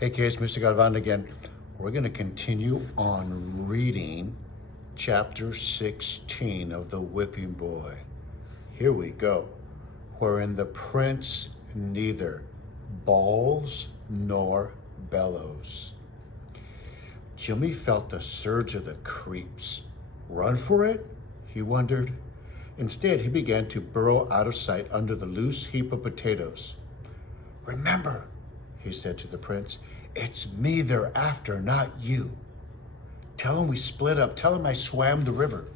Hey kids, Mr. Galvan again. We're going to continue on reading chapter 16 of The Whipping Boy. Here we go. Wherein the prince neither bawls nor bellows. Jimmy felt the surge of the creeps. Run for it? He wondered. Instead, he began to burrow out of sight under the loose heap of potatoes. Remember, he said to the prince, it's me they're after, not you. Tell them we split up. Tell them I swam the river.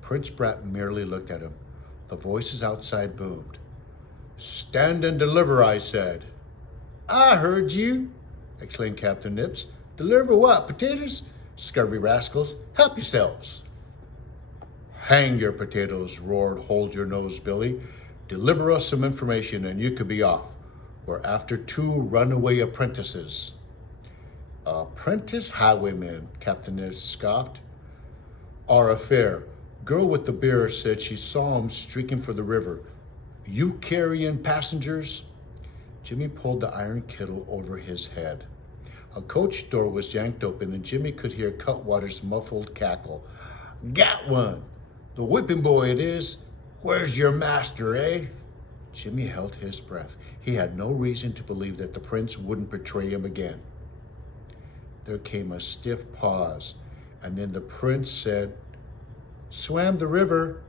Prince Brat merely looked at him. The voices outside boomed. Stand and deliver, I said. I heard you, exclaimed Captain Nips. Deliver what, potatoes? Scurvy rascals, help yourselves. Hang your potatoes, roared Hold Your Nose Billy. Deliver us some information and you could be off. We're after 2 runaway apprentices. Apprentice highwaymen, Captain Nips scoffed. Our affair. Girl with the beer said she saw him streaking for the river. You carrying passengers? Jimmy pulled the iron kettle over his head. A coach door was yanked open and Jimmy could hear Cutwater's muffled cackle. Got one! The whipping boy it is. Where's your master, eh? Jimmy held his breath. He had no reason to believe that the prince wouldn't betray him again. There came a stiff pause, and then the prince said, Swam the river.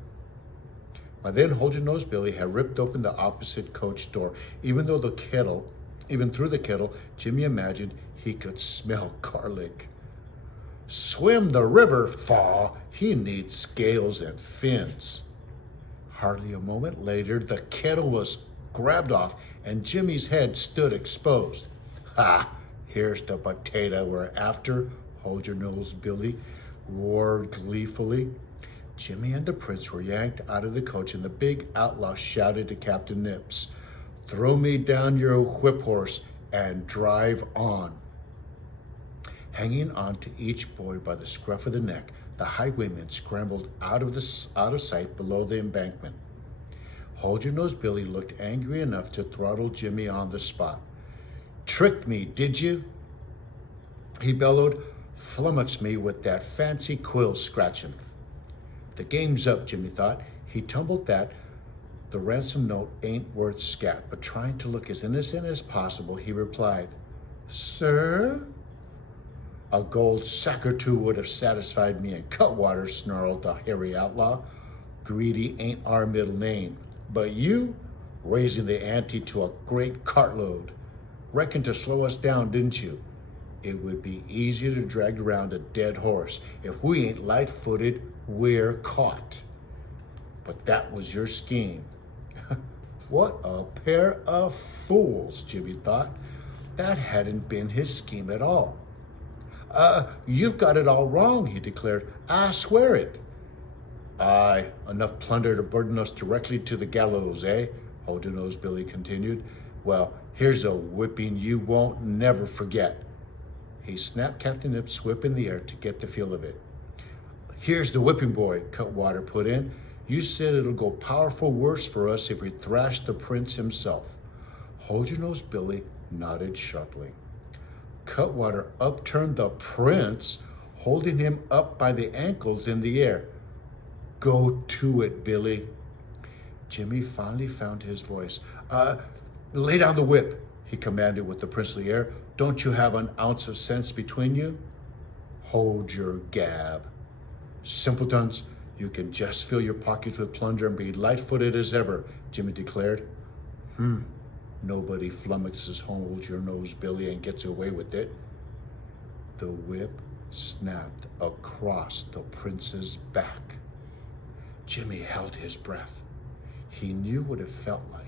By then, Hold Your Nose Billy had ripped open the opposite coach door. Even through the kettle, Jimmy imagined he could smell garlic. Swim the river, Faw. He needs scales and fins. Hardly a moment later, the kettle was grabbed off and Jimmy's head stood exposed. Ha! Here's the potato we're after, Hold Your Nose Billy roared gleefully. Jimmy and the prince were yanked out of the coach and the big outlaw shouted to Captain Nips, Throw me down your whip horse and drive on. Hanging on to each boy by the scruff of the neck, the highwaymen scrambled out of sight below the embankment. Hold Your Nose Billy looked angry enough to throttle Jimmy on the spot. Tricked me, did you? He bellowed. Flummoxed me with that fancy quill scratching. The game's up, Jimmy thought. He tumbled that. The ransom note ain't worth scat, but trying to look as innocent as possible, he replied, Sir? A gold sack or 2 would have satisfied me, and Cutwater, snarled the hairy outlaw. Greedy ain't our middle name. But you, raising the ante to a great cartload. Reckoned to slow us down, didn't you? It would be easier to drag around a dead horse. If we ain't light-footed, we're caught. But that was your scheme. What a pair of fools, Jimmy thought. That hadn't been his scheme at all. You've got it all wrong, he declared. I swear it. Aye, enough plunder to burden us directly to the gallows, eh? Hold Your Nose Billy continued. Well, here's a whipping you won't never forget. He snapped Captain Nips' whip in the air to get the feel of it. Here's the whipping boy, Cutwater put in. You said it'll go powerful worse for us if we thrash the prince himself. Hold Your Nose Billy nodded sharply. Cutwater upturned the prince, holding him up by the ankles in the air. Go to it, Billy. Jimmy finally found his voice. Lay down the whip, he commanded with the princely air. Don't you have an ounce of sense between you? Hold your gab. Simpletons, you can just fill your pockets with plunder and be light-footed as ever, Jimmy declared. Nobody flummoxes Hold Your Nose Billy and gets away with it. The whip snapped across the prince's back. Jimmy held his breath. He knew what it felt like.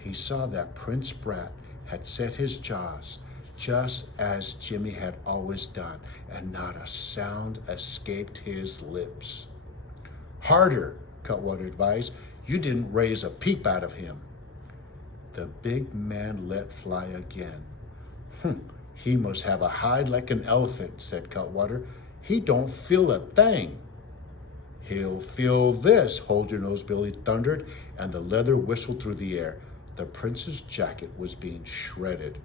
He saw that Prince Brat had set his jaws just as Jimmy had always done, and not a sound escaped his lips. Harder, Cutwater advised. You didn't raise a peep out of him. The big man let fly again. He must have a hide like an elephant, said Cutwater. He don't feel a thing. He'll feel this, Hold Your Nose Billy thundered, and the leather whistled through the air. The prince's jacket was being shredded.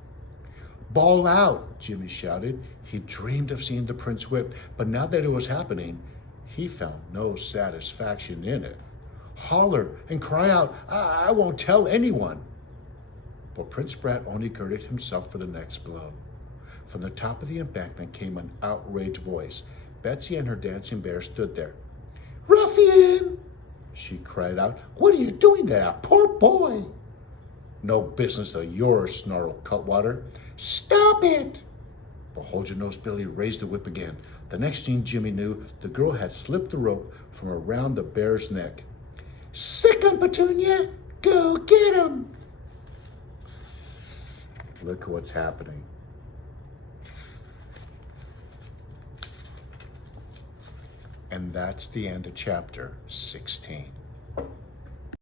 Ball out, Jimmy shouted. He dreamed of seeing the prince whipped, but now that it was happening, he found no satisfaction in it. Holler and cry out, I won't tell anyone. But Prince Brat only girded himself for the next blow. From the top of the embankment came an outraged voice. Betsy and her dancing bear stood there. Ruffian! She cried out. What are you doing there, poor boy? No business of yours, snarled Cutwater. Stop it! But Hold-Your-Nose Billy raised the whip again. The next thing Jimmy knew, the girl had slipped the rope from around the bear's neck. Sick 'em, Petunia! Go get 'em! Look at what's happening. And that's the end of chapter 16.